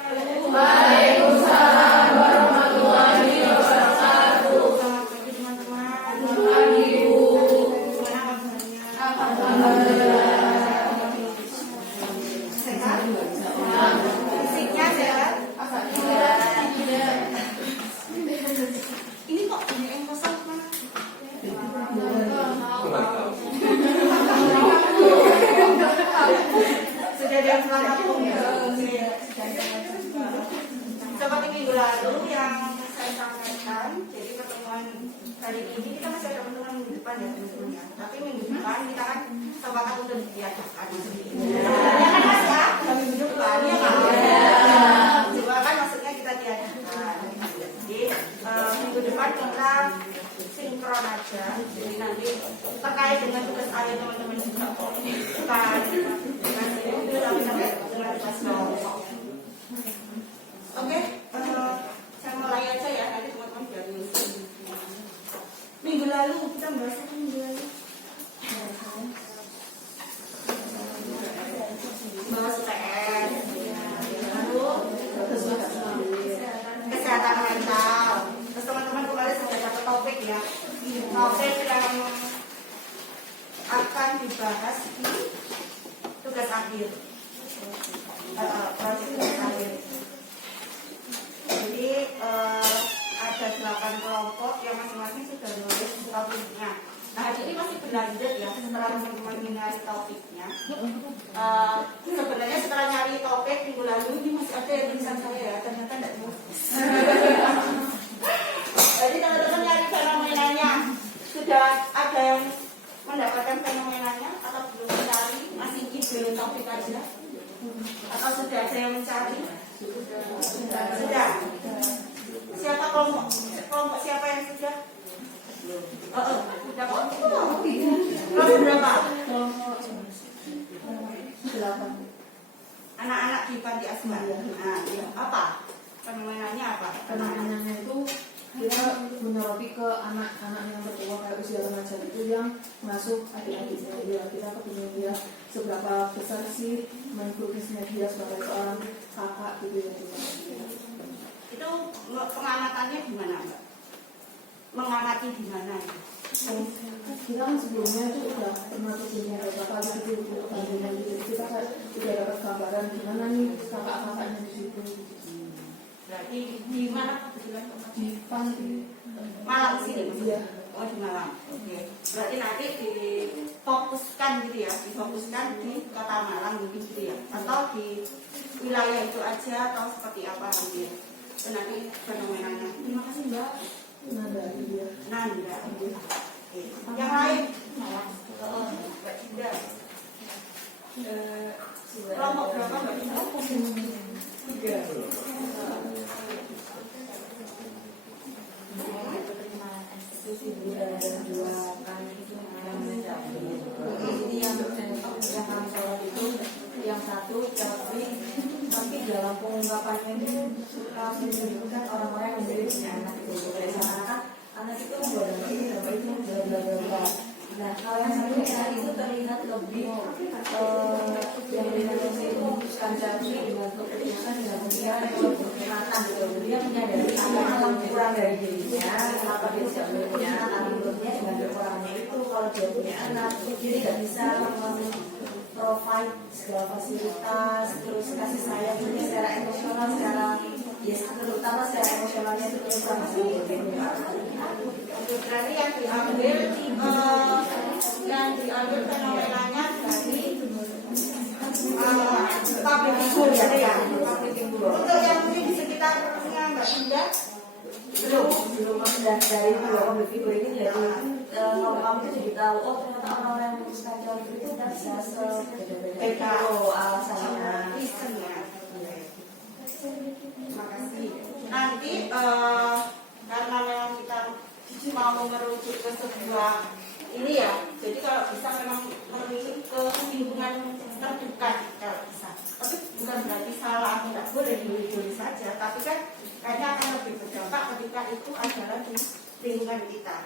Waalaikumsalam warahmatullahi wabarakatuh. Selamat pagi teman-teman. Selamat pagi, Bu. Gimana kabarnya? Alhamdulillah. Sehat? Fisiknya sehat? Ini kok banyak yang kosong mana? Sudah ada yang selamat seperti minggu lalu yang saya sampaikan, jadi pertemuan hari ini kita masih ada pertemuan minggu depan ya teman-teman ya. Tapi minggu depan kita kan sepakat untuk diadakan. Ya kan Mas ya? Minggu depan ya kan? Juga kan maksudnya kita diadakan. Jadi minggu depan kita sinkron aja. Jadi nanti terkait dengan tugas akhir teman-teman juga bukan dengan itu tapi terkait dengan tugas kelompok. Oke, saya mulai aja ya, nanti teman-teman biar nyusun. Minggu lalu kita bahas apa minggu lalu? Bahas UTS, lalu kesehatan mental. Terus teman-teman kemarin sudah dapat topik ya, topik yang akan dibahas di tugas akhir, proses tugas akhir. Jadi ada 8 kelompok yang masing-masing sudah nulis topiknya. Nah hari ini masih berlanjut ya setelah teman-teman nyari topiknya. Sebenarnya setelah nyari topik minggu lalu ini masih ada yang tulisan saya ya, ternyata tidak nulis. Jadi teman-teman nyari fenomenanya, sudah ada yang mendapatkan fenomenanya atau belum mencari, masih belum topik aja, atau sudah ada yang mencari? Sudah. Siapa kelompok siapa yang sudah? Sudah kok. Kelompok berapa? 8. Anak-anak di panti asuhan. Nah, iya. Apa? Fenomenanya apa? Fenomenanya itu kita menyoroti ke anak-anak yang bertua kayak usia remaja itu yang masuk adik-adiknya dia. Kita ketemu dia seberapa besar sih mindfulness-nya dia sebagai seorang kakak gitu ya. Itu pengamatannya gimana, Mbak? Mengamati di mana? Kita kan sebelumnya itu udah pernah kesini ada kakak gitu untuk bandingan gitu. Kita sudah dapat gambaran gimana nih kakak-kakaknya di situ. Berarti di mana kebetulan? Di panti Malang sini maksudnya? Iya. Oh di Malang. Oke. Berarti nanti difokuskan gitu ya, difokuskan di kota Malang gitu ya, atau di wilayah itu aja atau seperti apa nanti? Itu nanti fenomenanya. Terima kasih Mbak. Nanda dia. Nanda. Oke. Yang lain? Mbak Cinda. Kelompok berapa Mbak Cinda? 3. Ada 2 kan itu yang menjadi ini yang kami sholat itu yang satu tapi dalam pengungkapannya itu suka menyebutkan orang-orang yang menjadi punya anak itu seakan-akan anak itu membuat ini apa itu bla. Nah kalau yang satu itu terlihat lebih yang dimaksud itu memutuskan janji dengan keputusan dan pemikiran yang berkhianatan gitu. Dia menyadari apa yang kurang dari dirinya, kenapa dia tidak punya anak, menurutnya dengan kekurangannya itu kalau dia punya anak dia tidak bisa provide segala fasilitas, terus kasih sayang ini secara emosional, secara terutama secara emosionalnya itu kurang Berarti yang diambil fenomenanya dari public figure ya. Untuk yang mungkin di sekitarnya Mbak Indah belum dari dua public figure ini jadi kalau kamu itu jadi tahu oh ternyata orang-orang yang memutuskan jalur itu bisa sebeda-beda alasannya. Terima kasih. Nanti karena memang kita mau merujuk ke sebuah ini ya, jadi kalau bisa memang merujuk ke lingkungan terdekat kalau bisa. Tapi bukan berarti salah, tidak boleh dulu saja, tapi kan kayaknya akan lebih berdampak ketika itu adalah di lingkungan kita.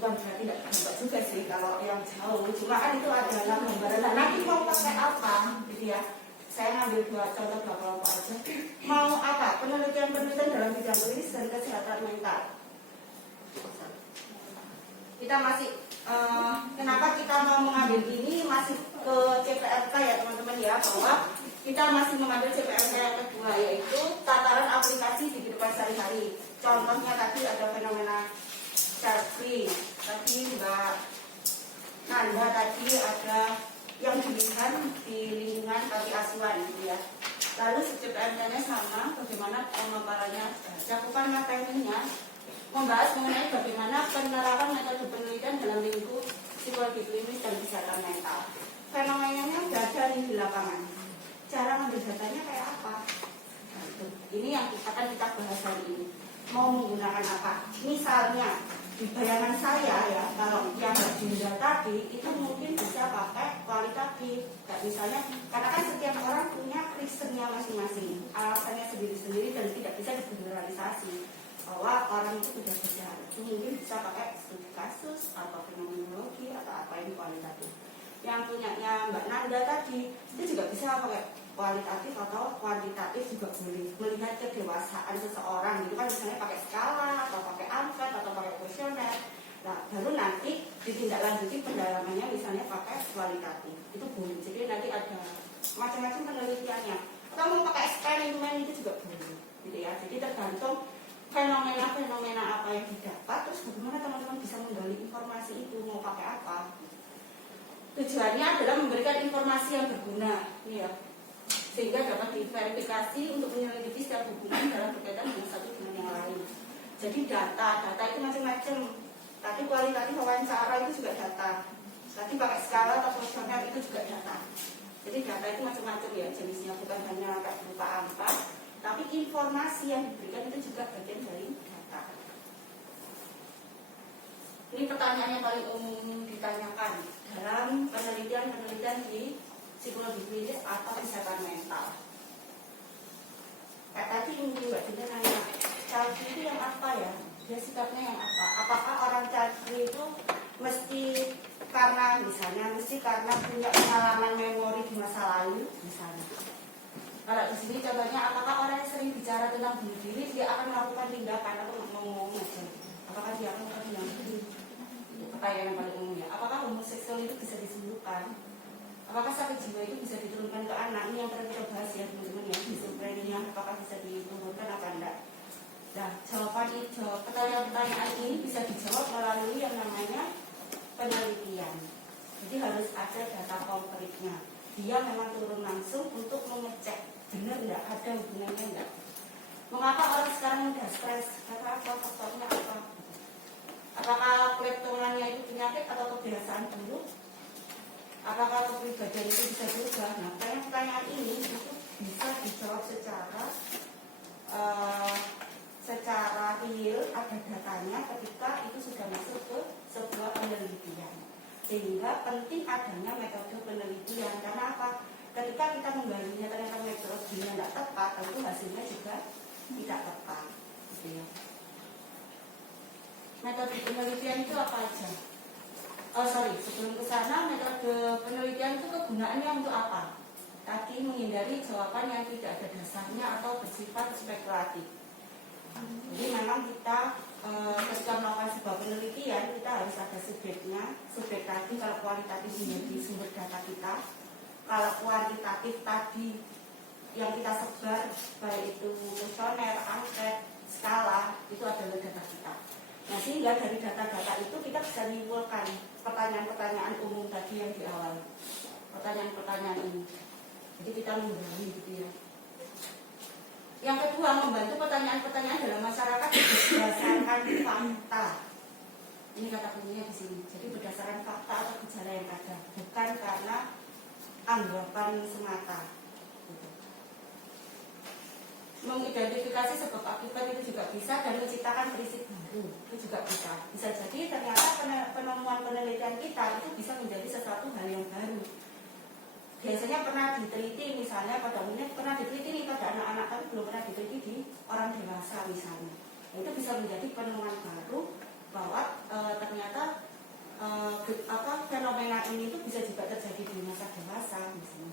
Bukan berarti tidak berdampak juga sih kalau yang jauh, cuma kan itu adalah gambaran. Nanti mau pakai apa, gitu ya? saya ngambil dua kelompok aja. Mau apa? Penelitian dalam bidang klinis dan kesehatan mental. Kita masih kenapa kita mau mengambil ini masih ke CPRK ya teman-teman ya, bahwa kita masih mengambil CPRK yang kedua, yaitu tataran aplikasi di kehidupan sehari-hari. Contohnya tadi ada fenomena selfie, tadi Mbak Nanda tadi ada yang dilihat di lingkungan panti asuhan gitu ya. Lalu CPRK-nya sama, bagaimana pemaparannya, cakupan materinya membahas mengenai bagaimana penerapan metode penelitian dalam lingkup psikologi klinis dan kesehatan mental. Fenomenanya ada di lapangan. Cara ngambil datanya kayak apa? Nah, ini yang akan kita bahas hari ini. Mau menggunakan apa? Misalnya di bayangan saya ya, kalau yang berjumlah tadi itu mungkin bisa pakai kualitatif. Kayak misalnya, karena kan setiap orang punya reasonnya masing-masing, alasannya sendiri-sendiri dan tidak bisa digeneralisasi. Bahwa orang itu sudah bicara, itu mungkin bisa pakai studi kasus atau fenomenologi atau apa ini kualitatif. Yang punyanya Mbak Nanda tadi itu juga bisa pakai kualitatif atau kuantitatif juga boleh, melihat kedewasaan seseorang gitu kan, misalnya pakai skala atau pakai angka atau pakai kuesioner. Nah baru nanti ditindaklanjuti pendalamannya misalnya pakai kualitatif, itu boleh. Jadi nanti ada macam-macam penelitiannya, atau mau pakai eksperimen itu juga boleh gitu ya. Jadi tergantung fenomena-fenomena apa yang didapat, terus bagaimana teman-teman bisa menggali informasi itu, mau pakai apa. Tujuannya adalah memberikan informasi yang berguna ya, sehingga dapat diverifikasi untuk menyelidiki setiap hubungan dalam berkaitan dengan satu dengan yang lain. Jadi data itu macam-macam. Tadi kualitatif wawancara itu juga data. Tadi pakai skala atau kuesioner itu juga data. Jadi data itu macam-macam ya jenisnya, bukan hanya kayak berupa angka, tapi informasi yang diberikan itu juga bagian dari data. Ini pertanyaan yang paling umum ditanyakan dalam penelitian di psikologi klinis atau kesehatan mental. Kayak tadi mungkin Mbak Dinda nanya, child free itu yang apa ya? Dia sikapnya yang apa? Apakah orang child free itu mesti karena punya pengalaman memori di masa lalu misalnya? Kalau di sini contohnya, apakah orang yang sering bicara tentang bunuh diri dia akan melakukan tindakan atau ngomong aja? Apakah dia akan melakukan tindakan? Pertanyaan yang paling umum ya. Apakah homoseksual itu bisa disembuhkan? Apakah sakit jiwa itu bisa diturunkan ke anak? Ini yang pernah kita bahas ya teman-teman ya. Schizophrenia apakah bisa diturunkan apa enggak? Nah, pertanyaan-pertanyaan ini bisa dijawab melalui yang namanya penelitian. Jadi harus ada data konkretnya. Dia memang turun langsung untuk mengecek benar enggak, ada hubungannya enggak. Mengapa orang sekarang mudah stres? Karena apa? Faktornya apa? Apakah kleptomannya itu penyakit atau kebiasaan buruk? Apakah kepribadian itu bisa berubah? Nah, pertanyaan ini itu bisa dijawab secara real, ada datanya ketika itu sudah masuk ke sebuah penelitian. Sehingga penting adanya metode penelitian. Karena apa? Ketika kita menggalinya ternyata metodenya tidak tepat, tentu hasilnya juga tidak tepat. Gitu ya. Metode penelitian itu apa aja? Sebelum ke sana, metode penelitian itu kegunaannya untuk apa? Tadi menghindari jawaban yang tidak ada dasarnya atau bersifat spekulatif. Jadi memang kita ketika melakukan sebuah penelitian, kita harus ada subjeknya. Subjek tadi kalau kualitatif menjadi sumber data kita, kalau kuantitatif tadi yang kita sebar, baik itu kuesioner, angket, skala, itu adalah data kita. Nah, sehingga dari data-data itu kita bisa menyimpulkan pertanyaan-pertanyaan umum tadi yang di awal. Pertanyaan-pertanyaan ini. Jadi kita menggali gitu ya. Yang kedua, membantu pertanyaan-pertanyaan dalam masyarakat berdasarkan fakta. Ini kata kuncinya di sini. Jadi berdasarkan fakta atau gejala yang ada, bukan karena anggapan semata. Mengidentifikasi sebab akibat itu juga bisa, dan menciptakan prinsip baru itu juga bisa. Bisa jadi ternyata penemuan penelitian kita itu bisa menjadi sesuatu hal yang baru. Biasanya pernah diteliti, misalnya pada umumnya pernah diteliti pada anak-anak, tapi belum pernah diteliti di orang dewasa misalnya. Nah, itu bisa menjadi penemuan baru bahwa ternyata fenomena ini itu bisa juga terjadi di masa dewasa misalnya.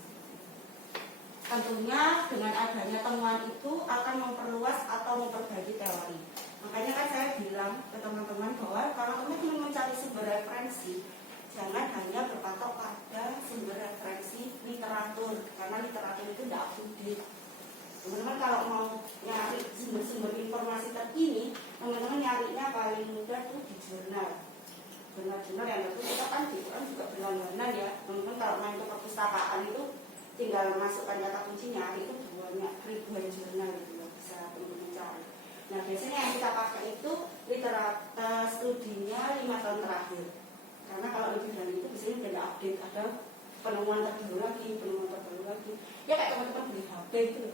tentunya dengan adanya temuan itu akan memperluas atau memperbaiki teori. Makanya kan saya bilang ke teman-teman bahwa kalau teman-teman mencari sumber referensi, jangan hanya berpatok pada sumber referensi literatur, karena literatur itu tidak update. Teman-teman kalau mau nyari sumber-sumber informasi terkini, teman-teman nyarinya paling mudah tuh di jurnal. Jurnal-jurnal yang tentu kita kan juga berlangganan ya. Teman-teman kalau main ke perpustakaan itu tinggal masukkan kata kunci nyari itu banyak ribuan jurnal itu ya, bisa teman-teman cari. Nah biasanya yang kita pakai itu literatur studinya 5 tahun terakhir. Karena kalau lebih dari itu biasanya tidak update, ada penemuan terbaru lagi. Ya kayak teman-teman beli HP itu,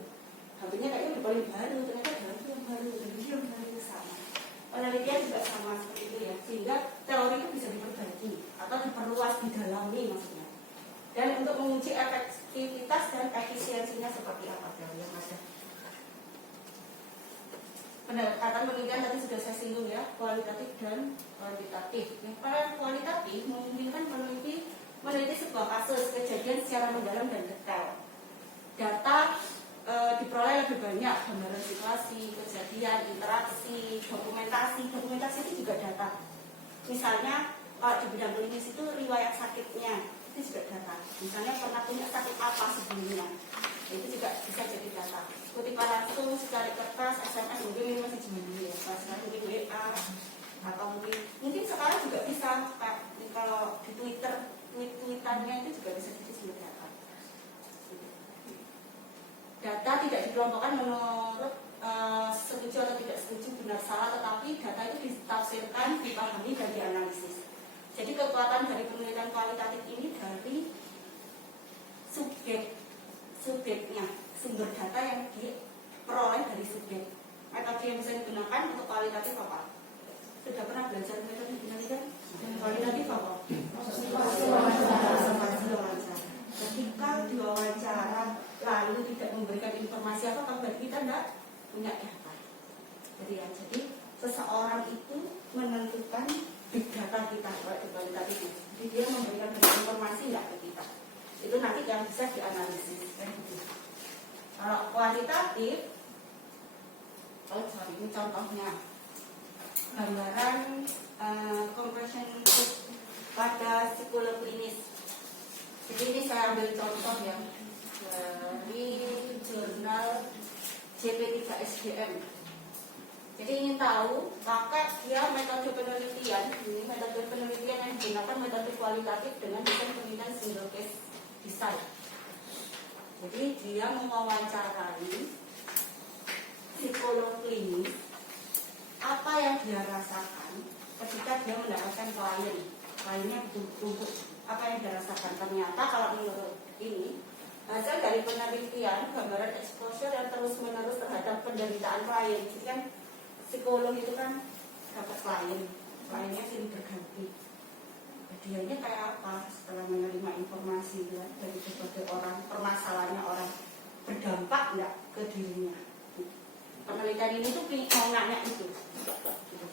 HP-nya kayaknya udah paling baru, ternyata ada lagi yang baru, yang baru sama. Penelitian juga sama seperti itu ya, sehingga teori itu bisa diperbaiki atau diperluas, didalami maksudnya. Dan untuk menguji efektivitas dan efisiensinya seperti apa teori yang ada. Pendekatan penelitian tadi sudah saya singgung ya, kualitatif dan kuantitatif. Para kualitatif memungkinkan meneliti sebuah kasus kejadian secara mendalam dan detail. Data diperoleh lebih banyak, gambaran situasi, kejadian, interaksi, dokumentasi. Dokumentasi itu juga data. Misalnya kalau di bidang klinis itu riwayat sakitnya itu juga data. Misalnya pernah punya sakit apa sebelumnya, itu juga bisa jadi data. Kutipan langsung secara kertas, SMS, mungkin ini masih zaman dulu ya, sekarang mungkin WA atau mungkin sekarang juga bisa kalau di Twitter, tweetannya itu juga bisa jadi sebuah data. Data tidak dikelompokkan menurut setuju atau tidak setuju, benar salah, tetapi data itu ditafsirkan, dipahami dan dianalisis. Jadi kekuatan dari penelitian kualitatif ini dari subjeknya, sumber data yang diperoleh dari subjek. Metode yang bisa digunakan untuk kualitatif apa? Sudah pernah belajar metode penelitian? Kualitatif apa? Observasi wawancara. Ketika diwawancara lalu tidak memberikan informasi apa berarti kita tidak punya data. Jadi seseorang itu menentukan big data kita kalau kualitatif. Jadi dia memberikan informasi tidak ke kita. Itu nanti yang bisa dianalisis. Kalau kuantitatif, ini contohnya gambaran compression pada psikolog klinis. Jadi ini saya ambil contoh ya dari jurnal JP3SDM. Jadi ingin tahu pakai dia metode penelitian, ini metode penelitian yang digunakan metode kualitatif dengan desain penelitian single case design. Jadi dia mewawancarai psikolog klinis apa yang dia rasakan ketika dia mendapatkan kliennya betul-betul apa yang dia rasakan. Ternyata kalau menurut ini hasil dari penelitian gambaran exposure yang terus menerus terhadap penderitaan klien. Jadi kan psikolog itu kan dapat kliennya sering berganti. Dianya kayak apa setelah menerima informasi ya, dari berbagai orang, permasalahannya orang berdampak enggak ke dirinya. Penelitian ini tuh mau nanya itu.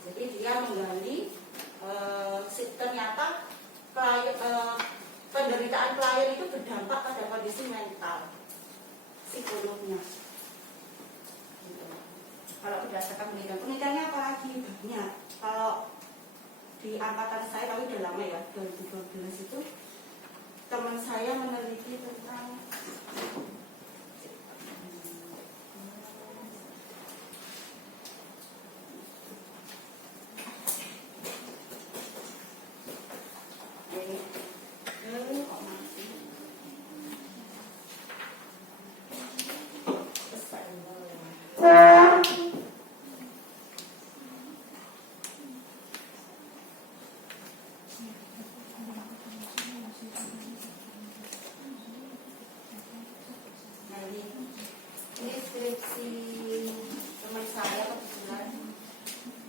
Jadi dia menggali ternyata penderitaan klien itu berdampak pada kondisi mental psikolognya. Kalau berdasarkan penelitiannya apalagi banyak. Kalau di angkatan saya, tapi udah lama ya, 2012 itu teman saya meneliti tentang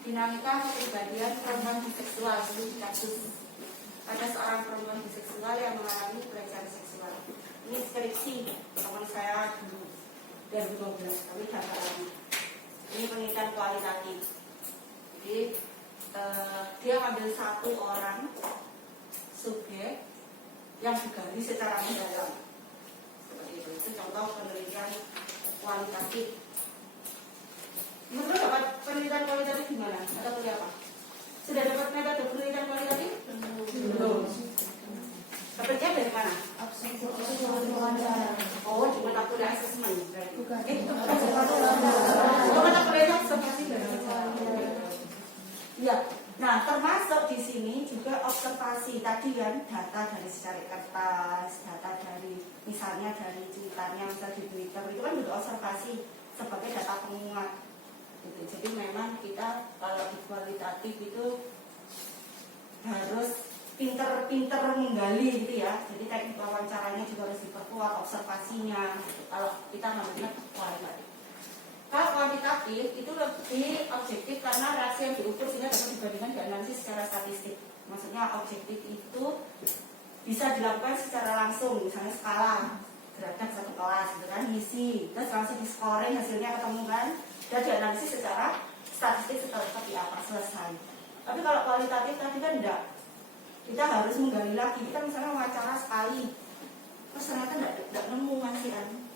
dinamika kepribadian perempuan biseksual di kasus. Ada seorang perempuan biseksual yang mengalami pelecehan seksual. Ini skripsi teman saya dulu 2012, tapi tidak lagi. Ini penelitian kualitatif. Jadi dia ambil satu orang subjek yang digali secara mendalam seperti itu. itu contoh penelitian kualitatif. Menurut dapat penelitian kualitatif gimana? Atau kuliah apa? Sudah dapat metode penelitian kualitatif? Belum. Dapatnya dari mana? Oh, cuma tak kuliah asesmen. Mata kuliahnya observasi berarti. Iya. Nah, termasuk di sini juga observasi tadi kan, data dari secari kertas, data dari misalnya dari cuitannya misal di Twitter itu kan juga observasi sebagai data penguat. Gitu. Jadi memang kita kalau di kualitatif itu harus pinter-pinter menggali gitu ya. Jadi teknik wawancaranya juga harus diperkuat, observasinya. Kalau kita namanya kualitatif. Kalau kuantitatif itu lebih objektif karena reaksi yang diukur sehingga dapat dibandingkan di analisis secara statistik. Maksudnya objektif itu bisa dilakukan secara langsung, misalnya skala terhadap satu kelas, gitu kan, ngisi, terus langsung di scoring hasilnya ketemu kan, dan dianalisis secara statistik seperti apa selesai. Tapi kalau kualitatif tadi kan enggak, kita harus menggali lagi. Kita misalnya wawancara sekali, terus ternyata enggak nemu kan,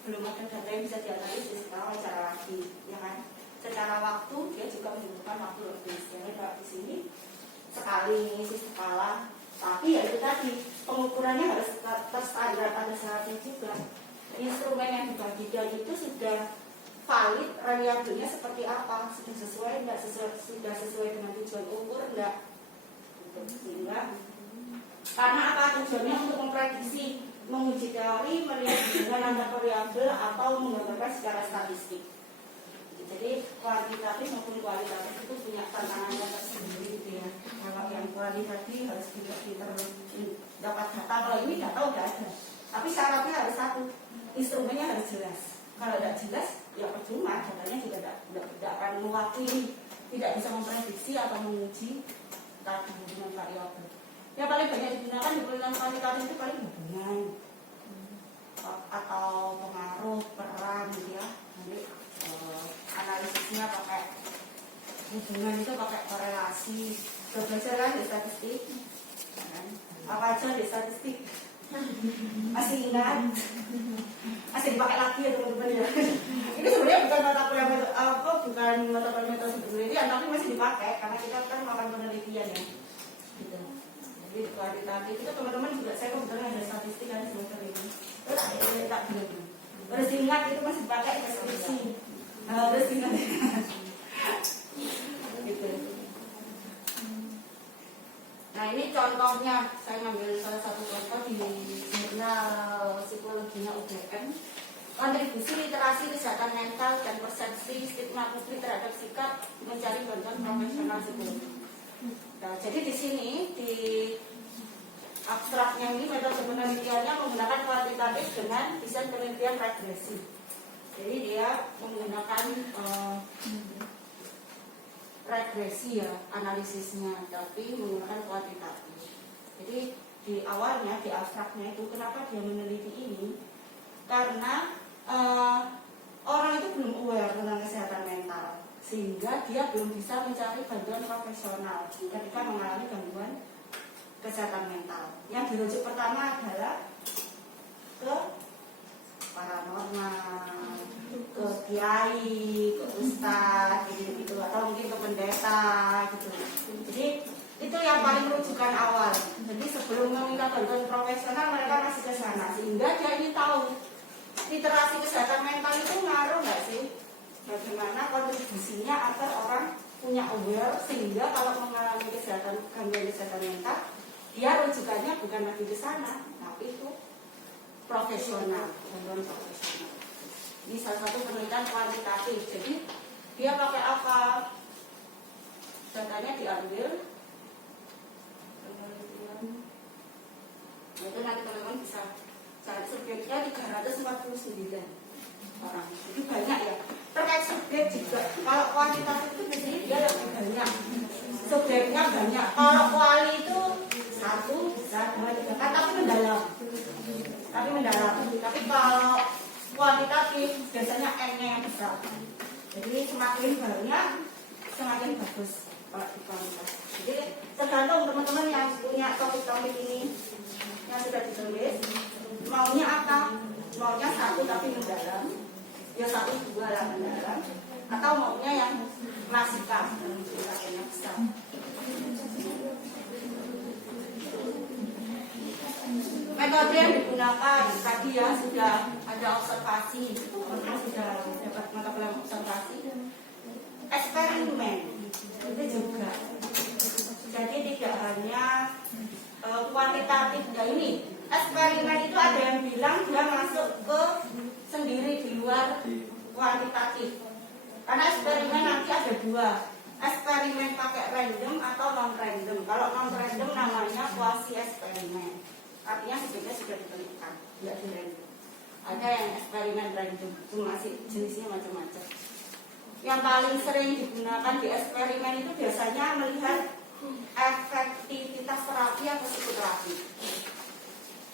belum ada data yang bisa dianalisis, kita wawancara lagi, ya kan? Secara waktu dia juga membutuhkan waktu lebih. Jadi kalau di sini sekali ngisi skala, tapi ya itu tadi pengukurannya harus terstandar, ada syaratnya juga. Instrumen yang dibagikan itu sudah valid, variabelnya seperti apa, sudah sesuai enggak, sudah sesuai dengan tujuan ukur enggak, sehingga karena apa tujuannya untuk memprediksi, menguji teori, melihat hubungan antar variabel atau menggambarkan secara statistik. Jadi kuantitatif maupun kualitatif itu punya tantangannya tersendiri gitu ya. Kalau yang kualitatif harus pinter-pinter dapat data, kalau ini data udah ada, tapi syaratnya harus satu, instrumennya harus jelas. Kalau tidak jelas ya percuma, datanya juga tidak akan mewakili, tidak bisa memprediksi atau menguji tadi hubungan variabel. Yang paling banyak digunakan di penelitian kuantitatif itu paling hubungan atau pengaruh, peran gitu ya. Jadi analisisnya pakai hubungan itu pakai korelasi. Belajar kan di statistik, apa aja di statistik. Masih ingat? Masih dipakai lagi ya teman-teman ya. Ini sebenarnya bukan mata kuliah bukan mata kuliah metode penelitian, tapi masih dipakai karena kita kan melakukan penelitian ya. Gitu. Jadi kualitatif itu teman-teman juga, saya kebetulan ada statistik kan semester ini. Terus tak bilang, harus diingat itu masih dipakai deskripsi. Harus diingat. Gitu. Nah ini contohnya, saya ngambil salah satu contoh di jurnal psikologinya UGM. Kontribusi literasi kesehatan mental dan persepsi stigma publik terhadap sikap mencari bantuan profesional psikologi. Nah, jadi di sini di abstraknya ini metode penelitiannya menggunakan kuantitatif dengan desain penelitian regresi. Jadi dia menggunakan regresi ya analisisnya, tapi menggunakan kuantitatif. Jadi di awalnya di abstraknya itu kenapa dia meneliti ini? Karena orang itu belum aware tentang kesehatan mental, sehingga dia belum bisa mencari bantuan profesional ketika mengalami gangguan kesehatan mental. Yang dirujuk pertama adalah ke paranormal, ke kiai, ke ustadz, gitu, atau mungkin ke pendeta, gitu. Jadi itu yang paling rujukan awal. Jadi sebelum meminta bantuan profesional mereka masih ke sana, sehingga dia ingin tahu literasi kesehatan mental itu ngaruh nggak sih? Bagaimana kontribusinya agar orang punya aware sehingga kalau mengalami gangguan kesehatan mental, dia rujukannya bukan lagi ke sana, tapi itu profesional, bantuan profesional. Ini salah satu penelitian kuantitatif. Jadi dia pakai apa? Datanya diambil penelitian. Nah, itu nanti teman-teman bisa cari subjeknya 349 orang. Jadi banyak ya. Terkait subjek juga. Kalau kuantitatif itu biasanya dia lebih banyak. Subjeknya banyak. Kalau kuali itu 1, 2, 3, tapi mendalam. Tapi kalau kuantitatif biasanya N-nya yang besar. Jadi semakin banyak, semakin bagus kalau di kualitas. Jadi tergantung teman-teman yang punya topik-topik ini yang sudah ditulis, maunya apa? Maunya 1, satu tapi mendalam, ya satu dua lah mendalam, atau maunya yang klasikal yang ceritanya besar. Metode yang digunakan tadi ya sudah ada observasi, teman-teman sudah dapat mata pelajaran observasi, eksperimen itu juga. Jadi tidak hanya kuantitatif. Ya ini eksperimen itu ada yang bilang dia masuk ke sendiri di luar kuantitatif. Karena eksperimen nanti ada dua, eksperimen pakai random atau non random. Kalau non random namanya quasi eksperimen. Artinya sebenarnya sudah ditentukan, tidak di random. Ada yang eksperimen random, itu masih jenisnya macam-macam. Yang paling sering digunakan di eksperimen itu biasanya melihat efektivitas terapi atau psikoterapi.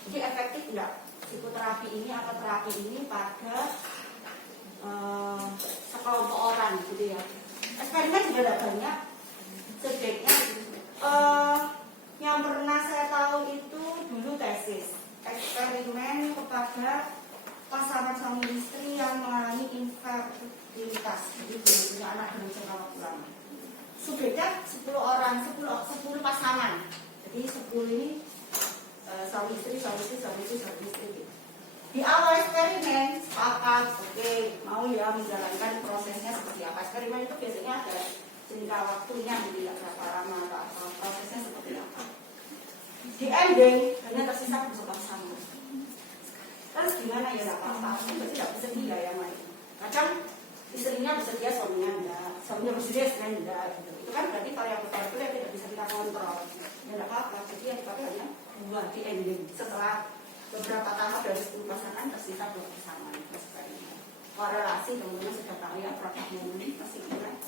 Jadi efektif enggak psikoterapi ini atau terapi ini pada sekelompok orang gitu ya. Eksperimen juga ada banyak. Sebaiknya yang pernah saya tahu itu dulu tesis eksperimen kepada pasangan suami istri yang mengalami infertilitas, jadi belum punya anak dalam jangka waktu lama. Subjeknya 10 orang, 10 pasangan. Jadi 10 ini suami istri. Di awal eksperimen sepakat, oke, mau ya menjalankan prosesnya seperti apa. Eksperimen itu biasanya ada jangka waktunya, tidak berapa lama atau prosesnya seperti apa. Di ending hanya tersisa satu pasangan. Terus gimana ya, nggak apa-apa, berarti tidak bersedia yang lain. Kadang istrinya bersedia, suaminya enggak, suaminya bersedia, istrinya enggak. Gitu. Itu kan berarti variabel yang tidak bisa kita kontrol. Ya nggak apa-apa, jadi yang dipakai hanya 2 di ending. Setelah beberapa tahap dari 10 pasangan tersisa 2 pasangan. Korelasi teman-teman sudah tahu ya, produk ini pasti ingat.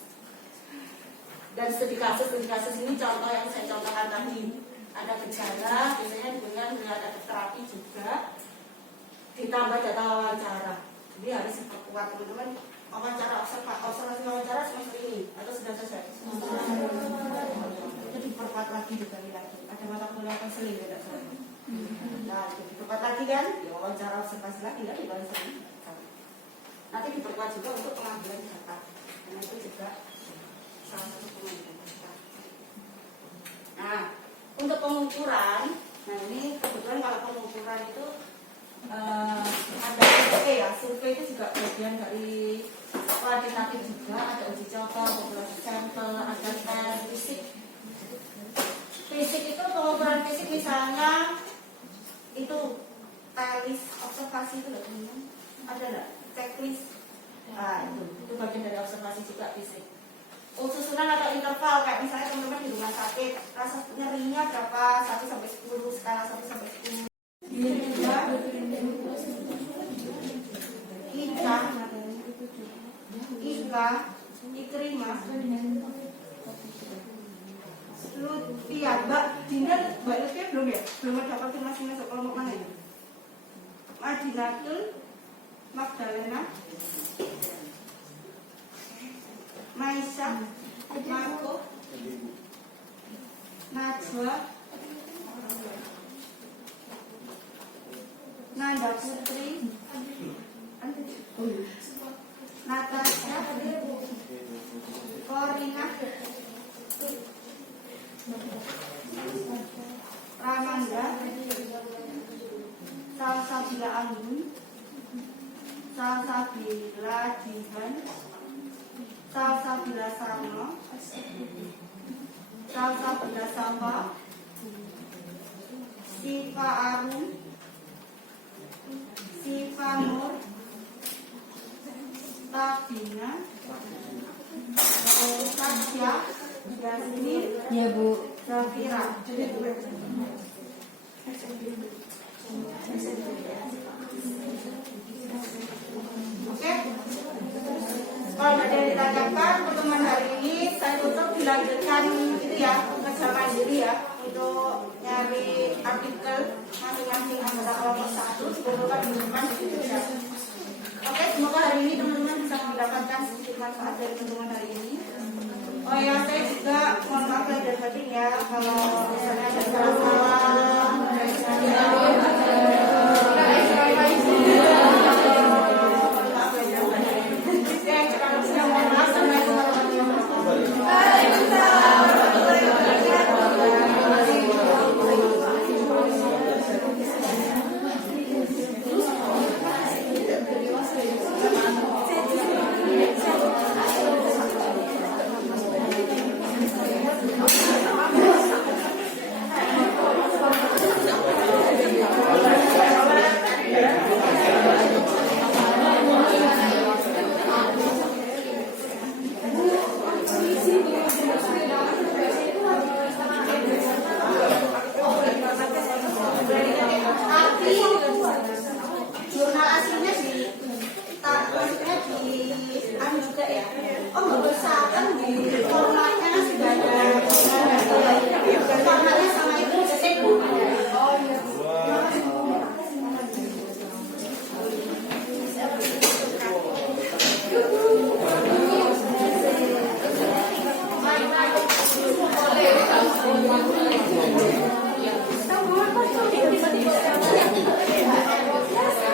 Dan studi kasus ini contoh yang saya contohkan tadi, ada gejala, biasanya dengan ada terapi juga, ditambah data wawancara. Jadi harus diperkuat teman-teman. Observasi wawancara semester ini atau sudah selesai? Itu diperkuat lagi, dibagi lagi. Ada mata kuliah konseling tidak salah. Nah, diperkuat lagi kan? Ya wawancara observasi lagi kan dibagi lagi. Nanti diperkuat juga untuk pengambilan data. Karena itu juga salah satu pengambilan data. Nah, untuk pengukuran, nah ini kebetulan kalau pengukuran itu ada survei ya. Survei itu juga bagian dari kuantitatif juga, ada uji coba, populasi sampel, ada tes fisik. Fisik itu pengukuran fisik misalnya itu telis observasi itu loh teman-teman. Ada nggak? Checklist. Nah, itu bagian dari observasi juga fisik. Susunan atau interval, kayak misalnya teman-teman di rumah sakit, rasa nyerinya berapa, 1 sampai 10, skala 1 sampai 10. Ikrimah, Lutfia, Mbak Dinda, Mbak Lutfia belum ya? Belum ada konfirmasi masuk kelompok mana ya? Madinatul, Magdalena, Maisha, Marco, Najwa, Nanda Putri, Natasha, Korina, Ramanda, Salsabila Anggun, Salsabila Jihan, Salsabila Sarno, Salsabila Samba, Siva Arum, Siva Nur, Tabina, Tasya, Yasmin, Ya Bu. Zafira. Oke. Kalau ada yang ditanyakan pertemuan hari ini saya tutup, dilanjutkan itu ya, kerja mandiri ya, untuk nyari artikel masing-masing anggota kelompok 1 sebelumnya teman-teman gitu ya. Oke, semoga hari ini teman-teman bisa mendapatkan sedikit manfaat dari pertemuan hari ini. Oh ya, saya juga mohon maaf lahir dan batin ya kalau misalnya ada salah-salah. Oh nggak usah kan di formatnya sudah ada. Formatnya